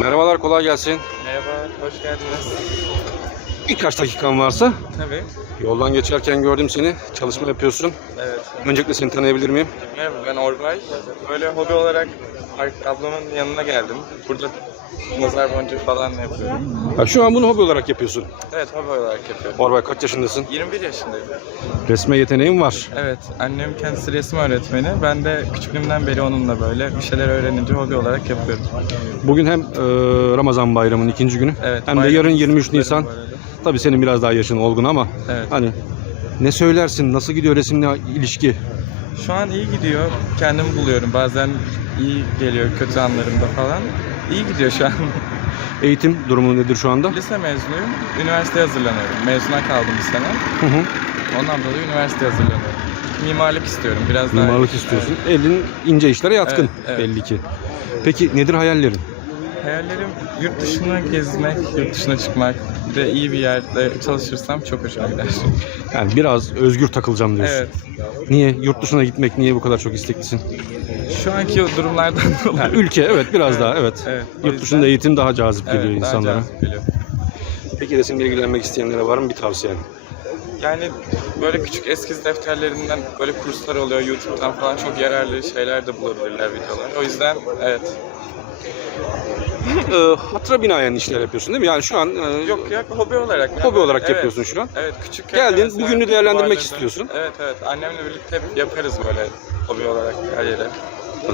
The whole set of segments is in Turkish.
Merhabalar, kolay gelsin. Merhaba, hoş geldiniz. Birkaç dakikan varsa Tabii. yoldan geçerken gördüm seni. Çalışma yapıyorsun. Evet. Öncelikle seni tanıyabilir miyim? Merhaba, ben Orbay. Böyle hobi olarak ar- ablamın yanına geldim. Burada nazar boncuğu falan yapıyorum. Ha, şu an bunu hobi olarak yapıyorsun. Evet, hobi olarak yapıyorum. Orbay kaç yaşındasın? 21 yaşındayım. Resme yeteneğin var. Evet, annem kendisi resim öğretmeni. Ben de küçüklüğümden beri onunla böyle bir şeyler öğrenince hobi olarak yapıyorum. Bugün hem e, Ramazan bayramının ikinci günü Evet. hem de yarın 23 kutlarım Nisan. bu arada. Tabii senin biraz daha yaşın olgun ama Evet. hani ne söylersin? Nasıl gidiyor resimle ilişki? Şu an iyi gidiyor. Kendimi buluyorum. Bazen iyi geliyor kötü anlarımda falan. İyi gidiyor şu an. Eğitim durumu nedir şu anda? Lise mezunuyum. Üniversiteye hazırlanıyorum. Mezuna kaldım bir sene. Hı hı. Ondan dolayı üniversiteye hazırlanıyorum. Mimarlık istiyorum. Biraz daha. Mimarlık istiyorsun. Elin ince işlere yatkın Evet, evet. belli ki. Peki nedir hayallerin? Hayallerim yurt dışına gezmek, yurt dışına çıkmak. Bir de iyi bir yerde çalışırsam çok hoşuma gider. Yani biraz özgür takılacağım diyorsun. evet. Niye? Yurt dışına gitmek niye bu kadar çok isteklisin? Şu anki o durumlardan dolayı. Yani ülke evet biraz Evet, daha evet. evet. O Yurt dışında yüzden- eğitim daha cazip geliyor daha insanlara. cazip geliyor. Peki resimle ilgilenmek isteyenlere var mı bir tavsiyen? Yani böyle küçük eskiz defterlerinden böyle kurslar oluyor. YouTube'dan falan çok yararlı şeyler de bulabilirler videolar. O yüzden evet. Ee, hatıra binaen işler yapıyorsun değil mi? Yani şu an e, Yok ya hobi olarak. Yani hobi olarak evet. yapıyorsun şu an. Evet küçük Geldin, bugünü değerlendirmek istiyorsun. Evet evet annemle birlikte yaparız böyle hobi olarak her yere.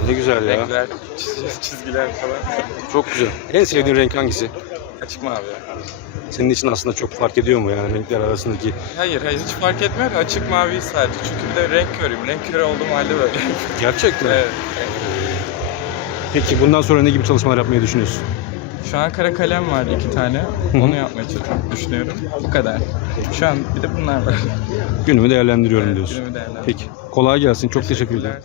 Ne güzel ya. Renkler, çiz- çizgiler falan. Çok güzel. En sevdiğin renk hangisi? Açık mavi. Senin için aslında çok fark ediyor mu yani renkler arasındaki? Hayır hayır hiç fark etmiyor açık mavi sadece. Çünkü bir de renk körüyüm. Renk körü olduğum halde böyle. Gerçekten. evet. Peki bundan sonra ne gibi çalışmalar yapmayı düşünüyorsun? Şu an kara kalem var iki tane. Onu yapmaya çalışıyorum, düşünüyorum. Bu kadar. Şu an bir de bunlar var. Günümü değerlendiriyorum Evet, diyorsun. günümü değerlendiriyorum. Peki kolay gelsin. Çok teşekkür ederim.